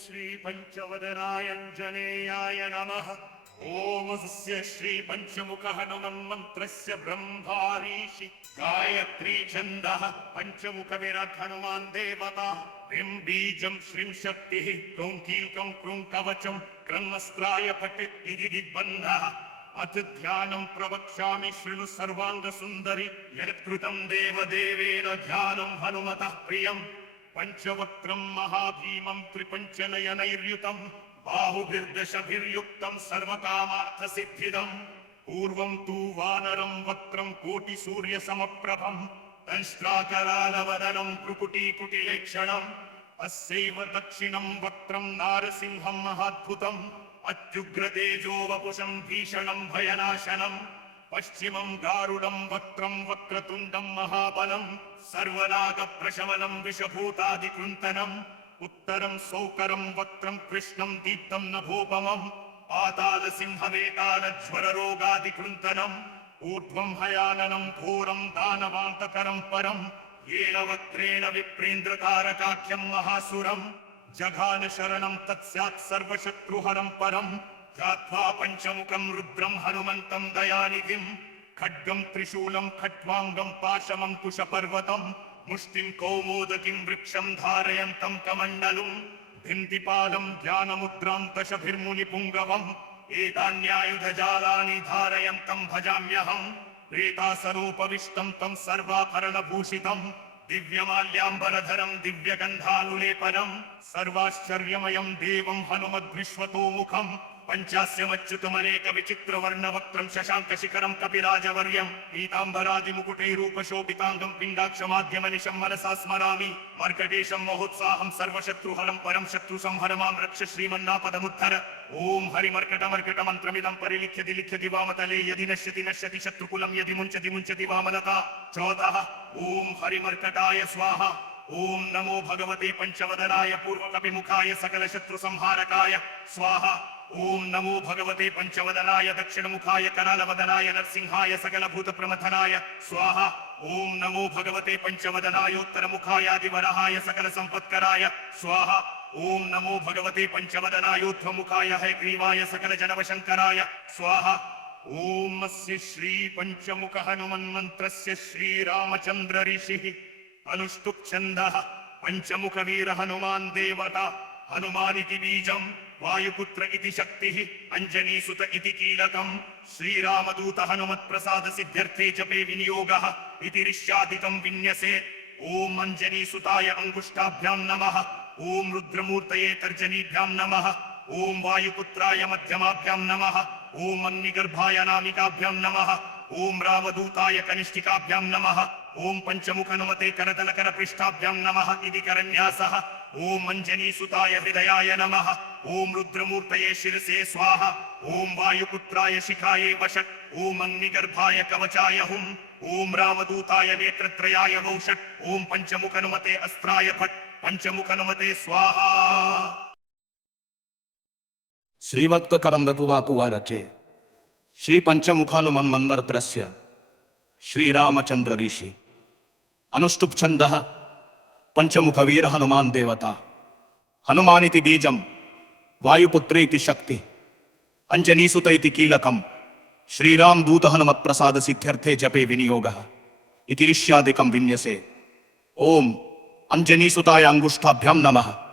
श्री पंचवदनायञ्जनेयाय नमः। ओम अस्य श्री पंचमुख हनुमन्मन्त्रस्य ब्रह्मारीषि गायत्री छन्दः पंचमुख विराट् हनुमान् देवता ह्रीं बीजं श्रीं शक्तिः क्लौं कीलकं क्लौं कवचं क्रन्नस्त्राय पठित् इति दिग्बन्धः। अथ ध्यानं प्रवक्ष्यामि शृणु सर्वाङ्गसुन्दरि यत्कृतं देवदेवेन ध्यानं हनुमतः प्रियम्। पंचवक्त्रं महाभीमं त्रिपञ्चनयनैर्युतं बाहुभिर्दशभिर्युक्तं सर्वकामार्थसिद्धिदम्। पूर्वं तु वानरं वक्त्रं कोटिसूर्यसमप्रभं दंष्ट्राकरालवदनं भ्रुकुटीकुटिलेक्षणम्। अस्यैव दक्षिणं वक्त्रं नारसिंहं महाद्भुतम् अत्युग्रतेजो वपुषं भीषणं भयनाशनम्। पश्चिमं गारुडं वक्त्रं वक्रतुण्डं महाबलं सर्वनागप्रशमनं विषभूतादिकृन्तनम्। उत्तरं सौकरं वक्त्रं कृष्णं दीप्तं नभोपमं पातालसिंहवेतालज्वररोगादिकृन्तनम्। ऊर्ध्वं हयाननं घोरं दानवान्तकरं परं येन वक्त्रेण विप्रेन्द्रतारकाख्यं महासुरम्। जघान शरणं तत्स्यात् सर्वशत्रुहरं परम् ध्यात्वा पंचमुखं रुद्रं हनुमन्तं दयानिधिं। खड्गं त्रिशूलं खट्वाङ्गं पाशमं कुशपर्वतं मुष्टिं कौमोदकीं वृक्षं धारयन्तं कमण्डलुं। भिन्दिपालं ध्यानमुद्रां दशभिर्मुनिपुङ्गवम् एतान्यायुधजालानि धारयन्तं भजाम्यहम्। प्रेतासरोपविष्टं तं सर्वाभरणभूषितं दिव्यमाल्याम्बरधरं दिव्यगन्धानुलेपनं सर्वाश्चर्यमयं देवं हनुमद्विश्वतोमुखम्। पञ्चास्यमच्युतमनेकविचित्रवर्णवक्त्रं शशाङ्कशिखरं कपिराजवर्यं पीताम्बरादिमुकुटैरूपशोभिताङ्गं पिण्डाक्षमाध्यमनिशं मनसा स्मरामि। मर्कटेशं महोत्साहं सर्वशत्रुहरं परं शत्रुसंहर मां रक्ष श्रीमन्नापदमुद्धर। ओम हरिमर्कटमर्कटमन्त्रमिदं परिलिख्यति लिख्यति वामतले यदि नश्यति नश्यति शत्रुकुलं यदि मुञ्चति मुञ्चति वामलता। चौतः ओम हरिमर्कटाय स्वाहा। ओम नमो भगवते पंचवदनाय पूर्वकपिमुखाय सकलशत्रुसंहारकाय स्वाहा। ओम नमो भगवते पंचवदनाय दक्षिणमुखाय करालवदनाय नरसिंहाय सकलभूतप्रमथनाय स्वाहा। ओम नमो भगवते पंचवदनाय उत्तरमुखायादिवरहाय सकलसम्पत्कराय स्वाहा। ओम नमो भगवते पंचवदनायोध्वमुखाय हयग्रीवाय सकलजनवशङ्कराय स्वाहा। ओम अस्य श्री पंचमुख हनुमन्मन्त्रस्य श्रीरामचन्द्र ऋषिः अनुष्टुप् छन्दः पंचमुख वीर हनुमान् देवता हनुमानिति बीजं वायुपुत्र इति शक्तिः अंजनीसुत इति कीलकम्। श्रीरामदूत हनुमत्प्रसाद सिद्ध्यर्थे जपे विनियोगः इति ऋष्यादितं विन्यसेत्। ओम अंजनीसुताय अंगुष्ठाभ्यां नमः। ओम रुद्रमूर्तये तर्जनीभ्यां नमः। ओम वायुपुत्राय मध्यमाभ्यां नमः। ओम अग्निगर्भाय नामिकाभ्यां नमः। ओम रामदूताय कनिष्ठिकाभ्यां नमः। ओम पंचमुख हनुमते करतलकरपृष्ठाभ्यां नमः इति करन्यासः। ओम अंजनीसुताय हृदयाय नमः। ओम रुद्रमूर्तये शिरसे स्वाहा। ओम वायुपुत्राय शिखाये वषट्। ओम अग्निगर्भाय कवचाय हुम्। ओम रामदूताय नेत्रत्रयाय वौषट्। ओम पंचमुख हनुमते अस्त्राय फट्। पंचमुख हनुमते स्वाहा। श्रीमत्करन्दपुवाकुवारचे श्री पंचमुखानुमन्मन्त्रस्य श्रीरामचन्द्र ऋषि अनुष्टुप् छन्दः पंचमुख वीर हनुमान् देवता हनुमानिति बीजं वायुपुत्रे इति शक्ति अंजनीसुत इति कीलकं श्रीराम दूत हनुमत्प्रसाद सिद्ध्यर्थे जपे विनियोगः इति ऋष्यादिकं विन्यसे। ओम अंजनीसुताय अंगुष्ठाभ्यां नमः।